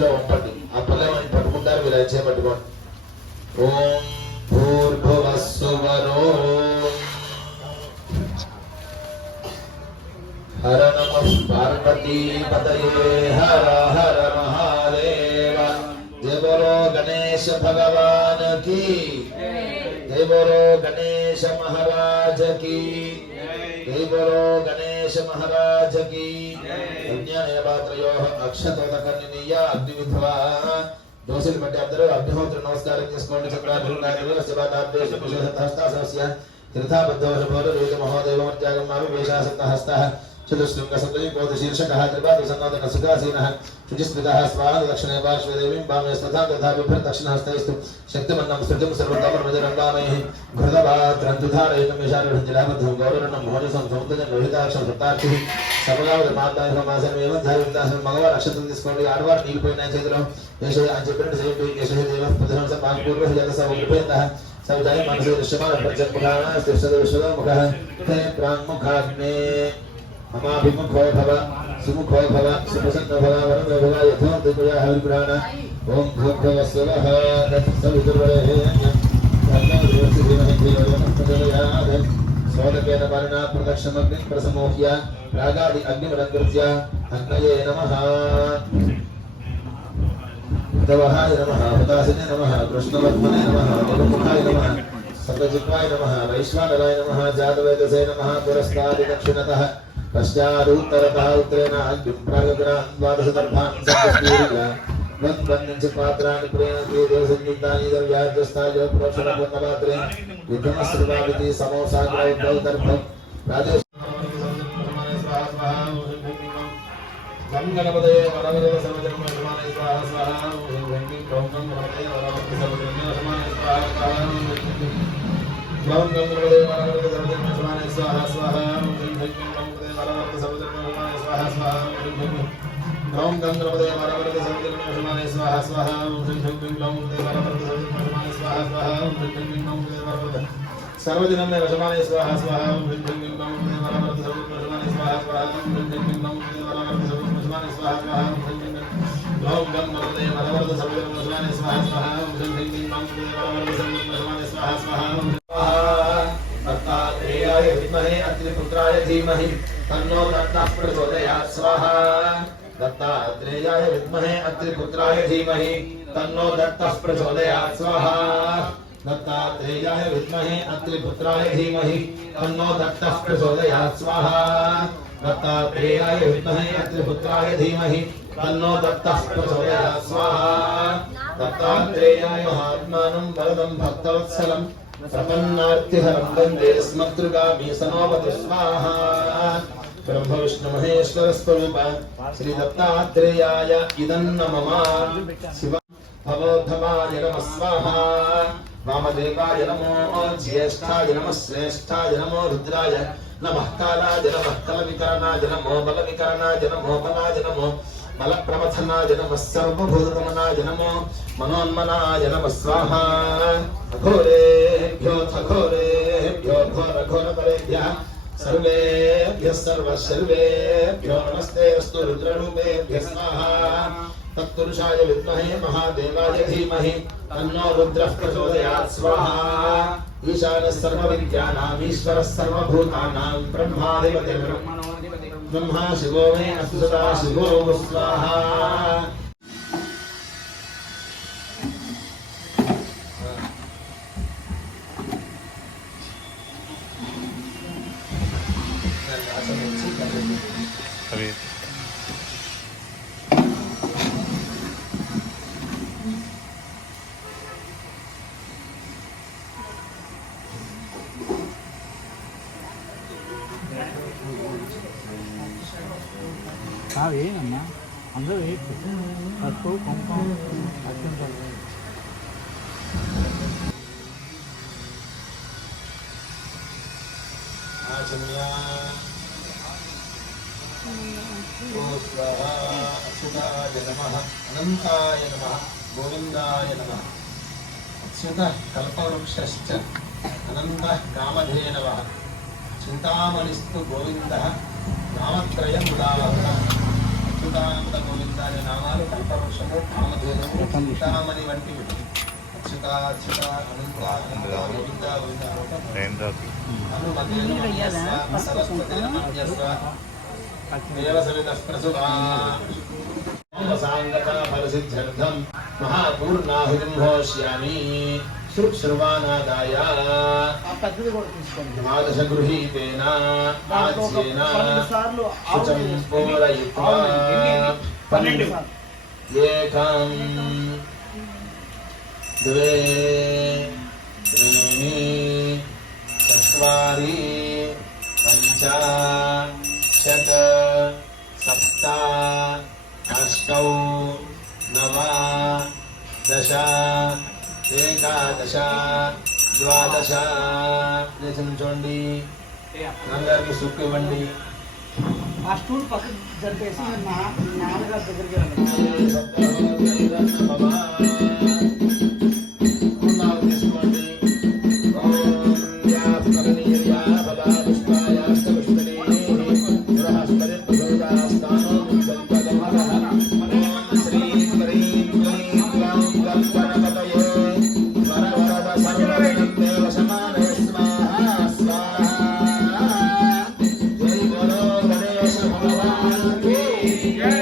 మధ్యలో ఉంపండి. ఆ పల్లెమని పట్టుకుంటారు, మీరు అచ్చే పట్టుకోండి. ఓం భూర్భువస్సువరో హర నమః పార్వతీపతయే హర హర మహాదేవ. జయ బోలో గణేశ భగవాన్ की, जय बोलो गणेश महाराज की, जय बोलो गणेश महाराज की. अक्षतोदकर्णनीय अग्निविधवा दोषिल बट्टे अंदर अग्निहोत्र नमस्कार చేసుకోండి. చక్రాగ్నినాదేవ శివాదార్దేశ तीर्थाबद्धोष महोदयत्यागम वेशासक्तहस्तः चतुश्रृंग सप्तमीपोतशीर्षकः त्रिपादसन्नोदकसुखासीनः शुचिस्मृतः स्वाहा दक्षिणे पार्श्वे देवीं वामे स्वधा तथा बिभ्रदक्षिणहस्तैस्तु शक्तिमन्नं स्तुतिं सर्वतमर्मजरङ्गामैः घृतभाद्रन्धुधारयितुमिषारुहञ्जिलाबद्धं गौरवनं मोहनिसं समुद्रजं रोहिताक्षं सप्तार्थिः सर्वगावमादायमासमेव ध्यायुक्तासं मगवार नक्षत्रं తీసుకోండి. ఆడవారు నీలిపోయిన చేతిలో యశోద అని చెప్పినట్టు చేయండి. యశోదేవ ప్రధాన పూర్వ జగస ఉపేతః सौदाय मनसे दृश्यमान प्रजन्मुखाः तिष्ठति विश्वमुखः ते प्राङ्मुखाग्ने ममाभिमुखो भव सुमुखो भव सुप्रसन्नो भव वरदो भव यथोक्तया हविर्पुराण ॐ भूर्भुवस्सुवः तत्सवितुर्वरेण्यं तन्नो देवस्य धीमहि धियो यो नः प्रचोदयात्. सोदकेन पाणिना प्रदक्षिणमग्निं प्रसमोह्य रागादि अग्निमलङ्कृत्य अग्नये नमः. भगवहाय नमः, हुतासिने नमः, कृष्णवर्त्मने नमः, निरुमुखाय नमः, सप्तजिह्वाय नमः, वैश्वानराय नमः, जातवेदसे नमः. पुरस्तादि दक्षिणतः पश्चादुत्तरतः उत्तरेण अग्निं प्रागग्रान् द्वादशदर्भान् सप्तस्तीर्य वन्वन्निंच पात्राणि प्रेणति देवसंयुक्तानि द्रव्याद्यस्ताय प्रोक्षणपूर्णपात्रे विद्धमश्रुवाविति समोसाग्रौ दर्भं राजेश गणपते वरवरद सर्वजन्म समाने स्वाहा स्वाहा. ओम ह्रीं क्लीं ग्लौं गणपते वरवरद सर्वजन्म समाने स्वाहा स्वाहा. ग्लौं गणपते वरवरद सर्वजन्म समाने स्वाहा स्वाहा. ओम ह्रीं क्लीं गणपते वरवरद सर्वजन्म समाने स्वाहा स्वाहा. ओम ह्रीं क्लीं ग्लौं गणपते वरवरद सर्वजन्म समाने स्वाहा स्वाहा. ओम ह्रीं क्लीं गणपते वरवरद सर्वजन्म समाने स्वाहा स्वाहा. ओम ह्रीं क्लीं गणपते वरवरद सर्वजन्म समाने स्वाहा स्वाहा. ओम ह्रीं क्लीं गणपते वरवरद सर्वजन्म समाने स्वाहा स्वाहा. ओम ह्रीं क्लीं गणपते वरवरद स्वाहा स्वाहा. ग्लौं गणपते वरवरद सर्वजन्म समाने स्वाहा स्वाहा. ओम ह्रीं क्लीं गणपते वरवरद सर्वजन्म समाने स्वाहा स्वाहा. दत्तात्रेयाय विद्महे अत्रिपुत्राय धीमहि तन्नो दत्तः प्रचोदयात् स्वाहा. दत्तात्रेयाय विद्महे अत्रिपुत्राय धीमहि तन्नो दत्तः प्रचोदयात् स्वाहा. दत्तात्रेयाय विद्महे अत्रिपुत्राय धीमहि तन्नो दत्तः प्रचोदयात् स्वाहा. दत्तात्रेयाय विद्महे अत्रिपुत्राय धीमहि तन्नो दत्तः प्रचोदयात् स्वाहा. दत्तात्रेयाय महात्मानं वरदं भक्तवत्सलं प्रपन्नार्तिहरं वन्दे स्मतृगामी सनोपति स्वाहा. ब्रह्म विष्णु महेश्वर स्वरूप श्री दत्तात्रेयाय इदं नमः. शिव भवोद्धवाय नमः स्वाहा. वामदेवाय नमो ज्येष्ठाय नमः श्रेष्ठाय नमो रुद्राय नमः. कालाय नमः कलविकरणाय नमो बलविकरणाय नमो बलाय नमो बलप्रमथनाय नमः. सर्वभूतगमनाय नमो मनोन्मनाय नमः स्वाहा. घोरेभ्यो घोरेभ्यो घोरघोरतरेभ्यः सर्वेभ्यः सर्वशर्वेभ्यो नमस्ते अस्तु रुद्ररूपेभ्यः स्वाहा. तत्पुरुषाय विद्महे महादेवाय धीमहि तन्नो रुद्रः प्रचोदयात् स्वाहा. ईशानः सर्वविद्यानाम् ईश्वरः सर्वभूतानां ब्रह्मा शिवो मे अस्तु सदा शिवो स्वाहा. ఏనమ్మా అందరూ పసుపు కుంకుమ అత్యంత अच्युताय नमः अनंताय नमः गोविंदाय नमः. अच्युतः कल्पवृक्षश्च अनन्तः कामधेनवः चिन्तामणिस्तु गोविन्दः नामत्रयम् उदाहरणम्. అచ్యుతానంద గోవింద అనే నామాలు కల్పవృక్షము కామధేను చింతామణి వంటివి. అచ్యుత అచ్యుత అనంత అనంత గోవింద గోవింద హనుమతేను సరస్వతేన మధ్యస్వ దేవ సవితః ప్రసుభా సాంగత ఫలసిద్ధ్యర్థం మహాపూర్ణాహుతిం ఘోష్యామి. శృశ్రువానాదాయ ద్వాదశ గృహీతేన ఆజ్యేన శుచం పూరయిత్వా ఏకం ద్వే త్రీణి చత్వారి పంచ షట్ సప్త అష్టౌ నవ దశ ఏకాదశ ద్వాదశ. చూడండి నాన్నగారికి సుక్కు ఇవ్వండి. ఆ స్టూల్ పక్కన జరిపేసి నాన్నగారి దగ్గరికి వెళ్ళండి. తీసుకోండి. ఓం యా కమనీయా బలా పుష్పాయ పుష్పణి బృహస్పతి ప్రచోదయాస్తానో ముఖ్యంపదమః. ఓం శ్రీం హ్రీం క్లీం గ్లౌం గం గణపతయే వరవరద సర్వగణం దేవ సమానే స్వాహా స్వాహా. జై బలో గణేశ భగవాన్ కీ జై.